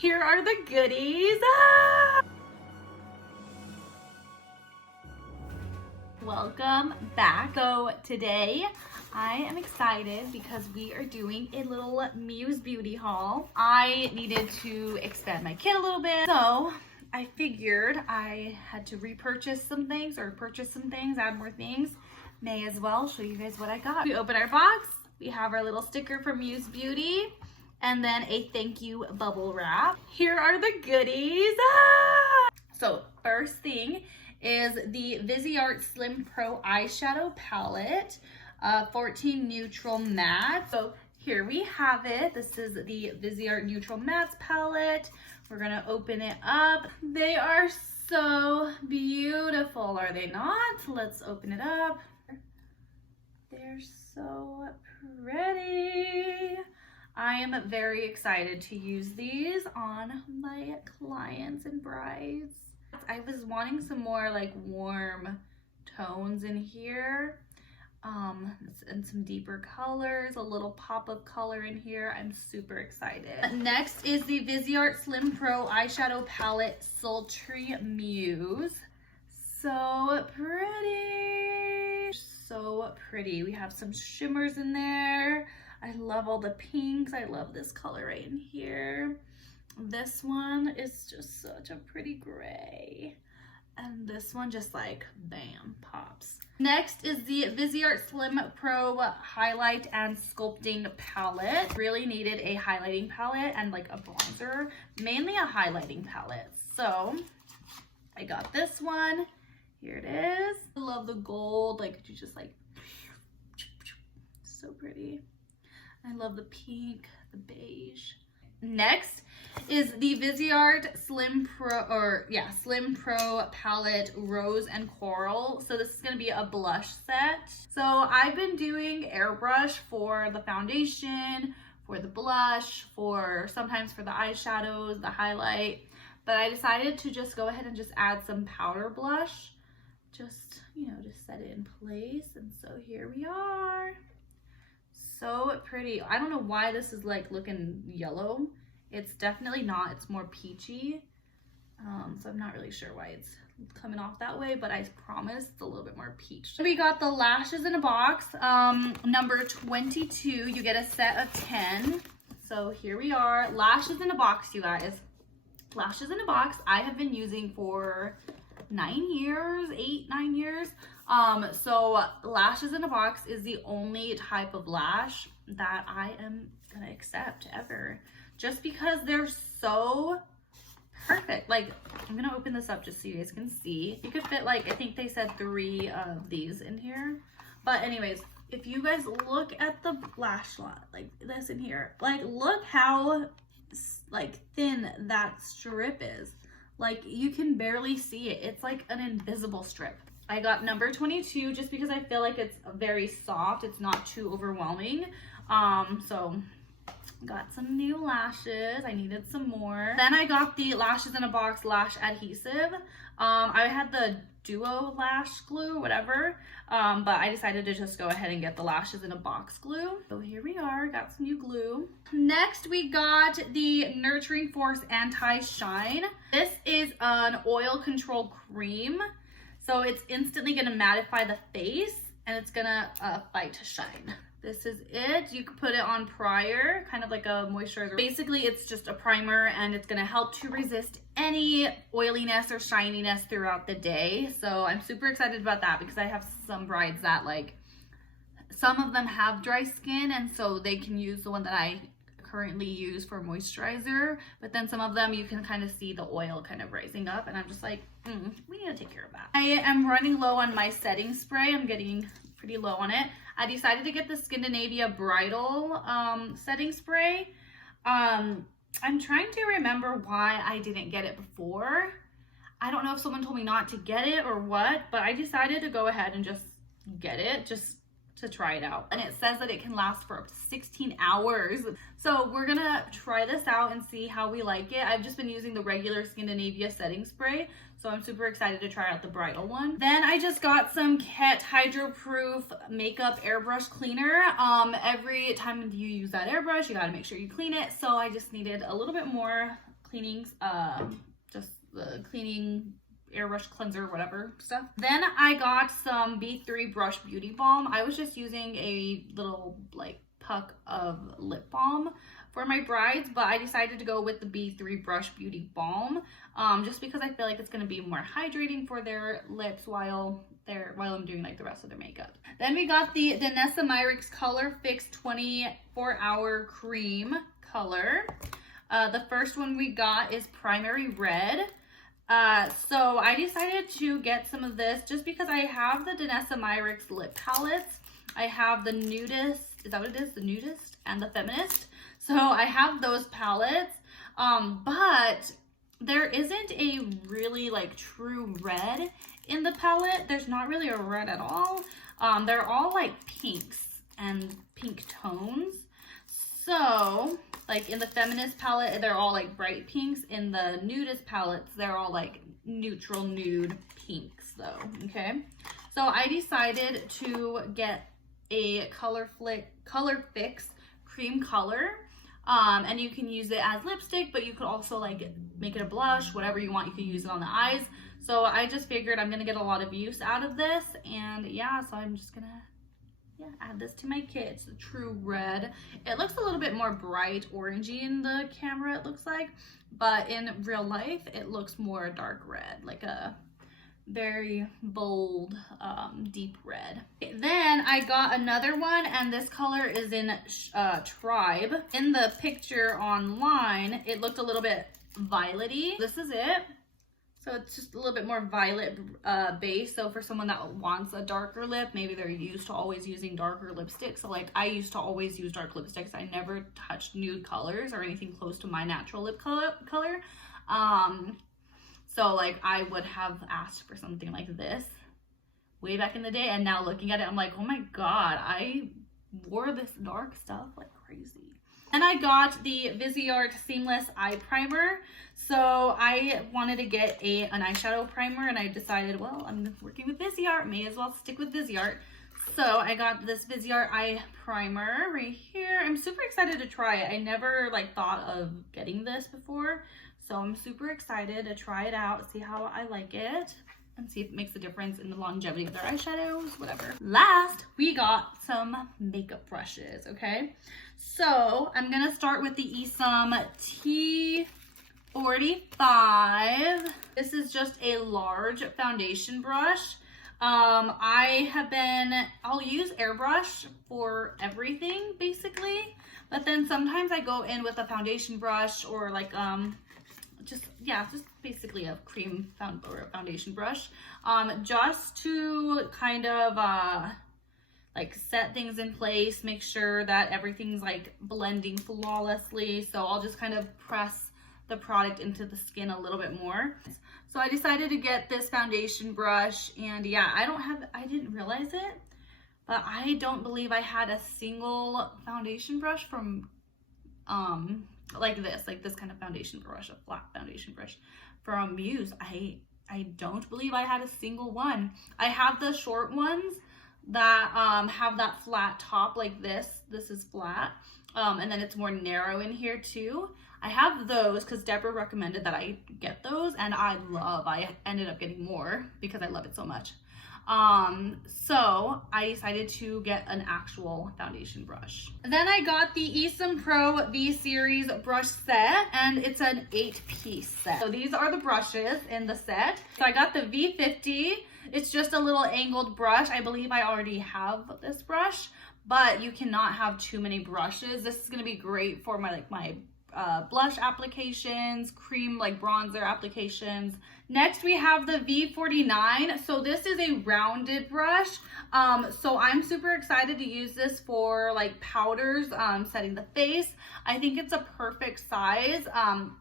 Here are the goodies. Ah! Welcome back. So today I am excited because we are doing a little Muse beauty haul. I needed to expand my kit a little bit, so I figured I had to repurchase some things or purchase some things, add more things. May as well show you guys what I got. We open our box, we have our little sticker from Muse Beauty, and then a thank you bubble wrap. Here are the goodies. Ah! So first thing is the Viseart Slim Pro Eyeshadow Palette, 14 Neutral Matte. So here we have it. This is the Viseart Neutral Mattes palette. We're gonna open it up. They are so beautiful, are they not? Let's open it up. They're so pretty. I am very excited to use these on my clients and brides. I was wanting some more like warm tones in here, and some deeper colors, a little pop of color in here. I'm super excited. Next is the Viseart Slim Pro Eyeshadow Palette Sultry Muse. So pretty. So pretty. We have some shimmers in there. I love all the pinks. I love this color right in here. This one is just such a pretty gray. And this one just like, bam, pops. Next is the Viseart Slim Pro Highlight and Sculpting Palette. Really needed a highlighting palette and like a bronzer, mainly a highlighting palette. So I got this one. Here it is. I love the gold, like you just like, so pretty. I love the pink, the beige. Next is the Viseart Slim Pro Palette Rose and Coral. So this is going to be a blush set. So I've been doing airbrush for the foundation, for the blush, sometimes for the eyeshadows, the highlight. But I decided to just go ahead and just add some powder blush. Just, you know, just set it in place. And so here we are. So pretty. I don't know why this is like looking yellow. It's definitely not. It's more peachy. So I'm not really sure why it's coming off that way, but I promise it's a little bit more peach. We got the lashes in a box. Number 22. You get a set of 10. So here we are. Lashes in a box, you guys. Lashes in a box I have been using for 9 years, 8-9 years. So lashes in a box is the only type of lash that I am gonna accept ever, just because they're so perfect. Like, I'm gonna open this up just so you guys can see. You could fit like, I think they said 3 of these in here. But anyways, if you guys look at the lash line, like this in here, like look how like thin that strip is. Like you can barely see it. It's like an invisible strip. I got number 22 just because I feel like it's very soft. It's not too overwhelming. So got some new lashes. I needed some more. Then I got the lashes in a box lash adhesive. I had the duo lash glue, whatever. But I decided to just go ahead and get the lashes in a box glue. So here we are, got some new glue. Next, we got the Nurturing Force Anti-Shine. This is an oil control cream. So it's instantly gonna mattify the face and it's gonna fight shine. This is it. You can put it on prior, kind of like a moisturizer. Basically, it's just a primer and it's gonna help to resist any oiliness or shininess throughout the day. So I'm super excited about that because I have some brides that like, some of them have dry skin and so they can use the one that I currently use for moisturizer, but then some of them you can kind of see the oil kind of rising up and I'm just like, we need to take care of that. I am running low on my setting spray. I'm getting pretty low on it. I decided to get the Skindinavia Bridal setting spray. I'm trying to remember why I didn't get it before. I don't know if someone told me not to get it or what, but I decided to go ahead and just get it just to try it out. And it says that it can last for up to 16 hours. So we're gonna try this out and see how we like it. I've just been using the regular Skindinavia setting spray, so I'm super excited to try out the bridal one. Then I just got some Kett Hydro Proof Makeup Airbrush Cleaner. Every time you use that airbrush, you gotta make sure you clean it. So I just needed a little bit more cleanings, just the cleaning airbrush cleanser, whatever stuff. Then I got some B3 Brush Beauty Balm. I was just using a little like puck of lip balm for my brides, but I decided to go with the B3 Brush Beauty Balm just because I feel like it's going to be more hydrating for their lips while I'm doing like the rest of their makeup. Then we got the Danessa Myricks Color Fix 24-Hour Cream Color. The first one we got is Primary Red. So I decided to get some of this just because I have the Danessa Myricks lip palettes. I have the Nudist, is that what it is? The Nudist and the Feminist. So I have those palettes, but there isn't a really like true red in the palette. There's not really a red at all. They're all like pinks and pink tones. So like in the Feminist palette, they're all like bright pinks. In the Nudist palettes, they're all like neutral nude pinks though, okay? So I decided to get a Color Fix Cream Color. And you can use it as lipstick, but you could also like make it a blush, whatever you want. You can use it on the eyes. So I just figured I'm gonna get a lot of use out of this, and yeah, so I'm just gonna add this to my kit. It's the True Red. It looks a little bit more bright orangey in the camera, it looks like, but in real life it looks more dark red, like a very bold deep red. Then I got another one, and this color is in Tribe. In the picture online it looked a little bit violety. This is it. So it's just a little bit more violet base. So for someone that wants a darker lip, maybe they're used to always using darker lipsticks. So like I used to always use dark lipsticks. I never touched nude colors or anything close to my natural lip color. So like I would have asked for something like this way back in the day, and now looking at it, I'm like, oh my God, I wore this dark stuff like crazy. And I got the Viseart Seamless Eye Primer. So I wanted to get an eyeshadow primer, and I decided, well, I'm working with Viseart, may as well stick with Viseart. So I got this Viseart Eye Primer right here. I'm super excited to try it. I never like thought of getting this before. So I'm super excited to try it out, see how I like it, and see if it makes a difference in the longevity of their eyeshadows, whatever. Last, we got some makeup brushes, okay? So I'm gonna start with the ESUM T45. This is just a large foundation brush. I'll use Airbrush for everything basically, but then sometimes I go in with a foundation brush or like, just basically a cream foundation brush, just to kind of like set things in place, make sure that everything's like blending flawlessly. So I'll just kind of press the product into the skin a little bit more. So I decided to get this foundation brush, and yeah, I didn't realize it, but I don't believe I had a single foundation brush from like this kind of foundation brush, a flat foundation brush from Muse. I don't believe I had a single one. I have the short ones that have that flat top like this. This is flat, and then it's more narrow in here too. I have those because Deborah recommended that I get those, and I ended up getting more because I love it so much. So I decided to get an actual foundation brush. Then I got the ESUM Pro V Series brush set, and it's an 8-piece set. So these are the brushes in the set. So I got the V50. It's just a little angled brush. I believe I already have this brush, but you cannot have too many brushes. This is gonna be great for my blush applications, cream like bronzer applications. Next we have the V49. So this is a rounded brush. So I'm super excited to use this for like powders, setting the face. I think it's a perfect size.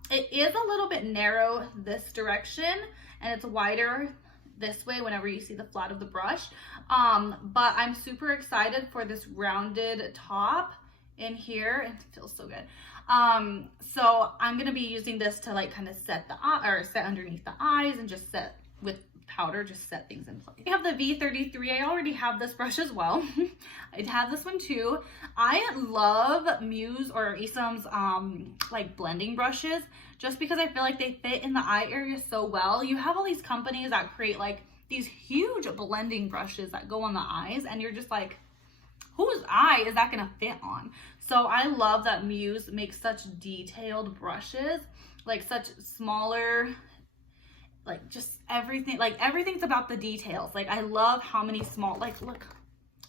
It is a little bit narrow this direction, and it's wider this way whenever you see the flat of the brush. But I'm super excited for this rounded top in here. It feels so good. So I'm gonna be using this to like kind of set the eye, or set underneath the eyes, and just set with powder just set things in place. We have the V33. I already have this brush as well. I have this one too. I love Muse or ESUM's like blending brushes just because I feel like they fit in the eye area so well. You have all these companies that create like these huge blending brushes that go on the eyes and you're just like, whose eye is that gonna fit on? So I love that Muse makes such detailed brushes, like such smaller, like just everything, like everything's about the details. Like I love how many small, like look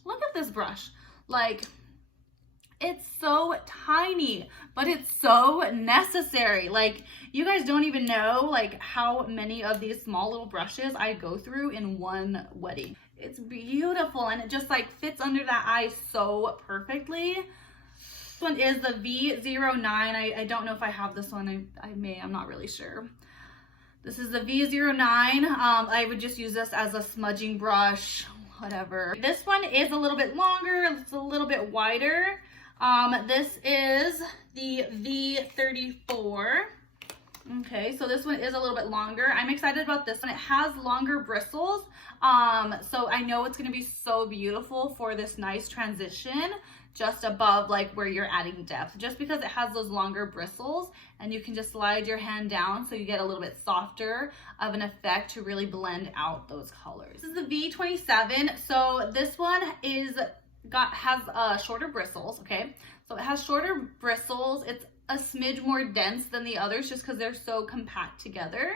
at this brush. Like it's so tiny, but it's so necessary. Like you guys don't even know like how many of these small little brushes I go through in one wedding. It's beautiful and it just like fits under that eye so perfectly. This one is the V09. I don't know if I have this one. I may, I'm not really sure. This is the V09. I would just use this as a smudging brush, whatever. This one is a little bit longer. It's a little bit wider. This is the V34. Okay, so this one is a little bit longer. I'm excited about this one. It has longer bristles. So I know it's gonna be so beautiful for this nice transition just above like where you're adding depth, just because it has those longer bristles and you can just slide your hand down so you get a little bit softer of an effect to really blend out those colors. This is the V27. So this one has shorter bristles, okay? So it has shorter bristles. It's a smidge more dense than the others just because they're so compact together.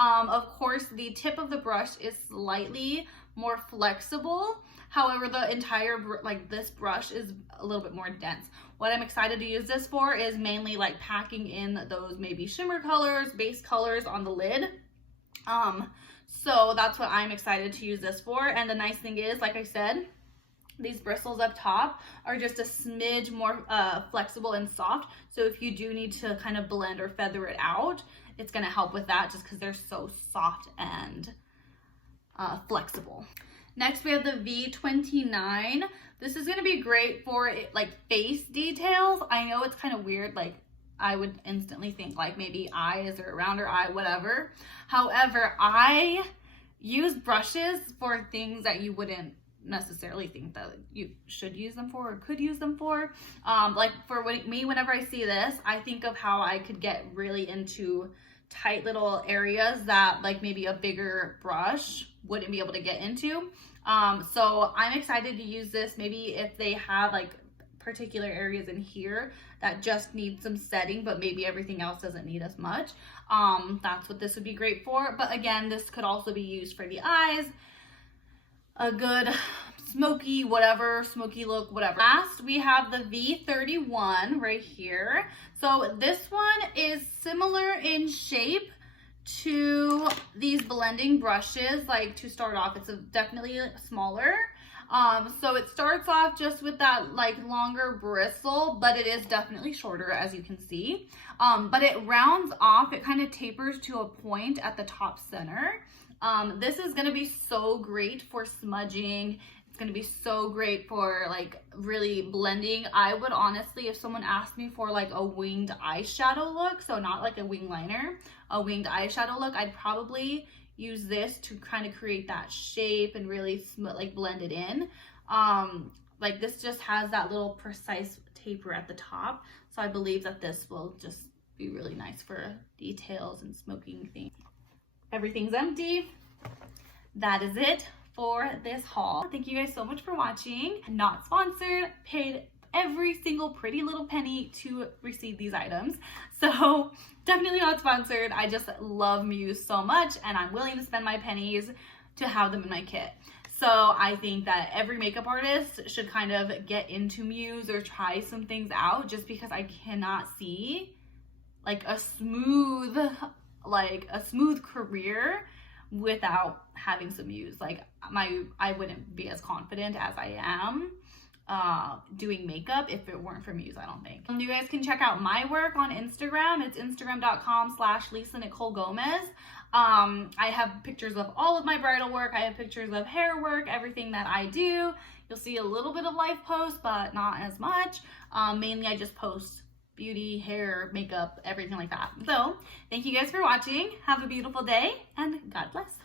Of course, the tip of the brush is slightly more flexible. However, the entire, like this brush is a little bit more dense. What I'm excited to use this for is mainly like packing in those maybe shimmer colors, base colors on the lid. So that's what I'm excited to use this for. And the nice thing is, like I said, these bristles up top are just a smidge more flexible and soft. So if you do need to kind of blend or feather it out, it's gonna help with that just because they're so soft and flexible. Next, we have the V29. This is gonna be great for like face details. I know it's kind of weird, like I would instantly think like maybe eyes or around her eye, whatever. However, I use brushes for things that you wouldn't necessarily think that you should use them for or could use them for. Like for me, whenever I see this, I think of how I could get really into tight little areas that like maybe a bigger brush wouldn't be able to get into. So I'm excited to use this maybe if they have like particular areas in here that just need some setting, but maybe everything else doesn't need as much. That's what this would be great for. But again, this could also be used for the eyes, a good smoky whatever, smoky look, whatever. Last, we have the V31 right here. So this one is similar in shape to these blending brushes. Like to start off, it's definitely smaller. So it starts off just with that like longer bristle, but it is definitely shorter, as you can see. But it rounds off, it kind of tapers to a point at the top center. This is gonna be so great for smudging. It's gonna be so great for like really blending. I would honestly, if someone asked me for like a winged eyeshadow look, so not like a wing liner, a winged eyeshadow look, I'd probably use this to kind of create that shape and really like blend it in. Like this just has that little precise taper at the top. So I believe that this will just be really nice for details and smoking things. Everything's empty. That is it for this haul. Thank you guys so much for watching. Not sponsored, paid every single pretty little penny to receive these items. So definitely not sponsored. I just love Muse so much and I'm willing to spend my pennies to have them in my kit. So I think that every makeup artist should kind of get into Muse or try some things out, just because I cannot see like a smooth career without having some Muse. Like I wouldn't be as confident as I am doing makeup if it weren't for Muse, I don't think. You guys can check out my work on Instagram. It's instagram.com/LisaNicoleGomez. I have pictures of all of my bridal work. I have pictures of hair work, everything that I do. You'll see a little bit of life posts, but not as much. Mainly I just post beauty, hair, makeup, everything like that. So thank you guys for watching. Have a beautiful day and God bless.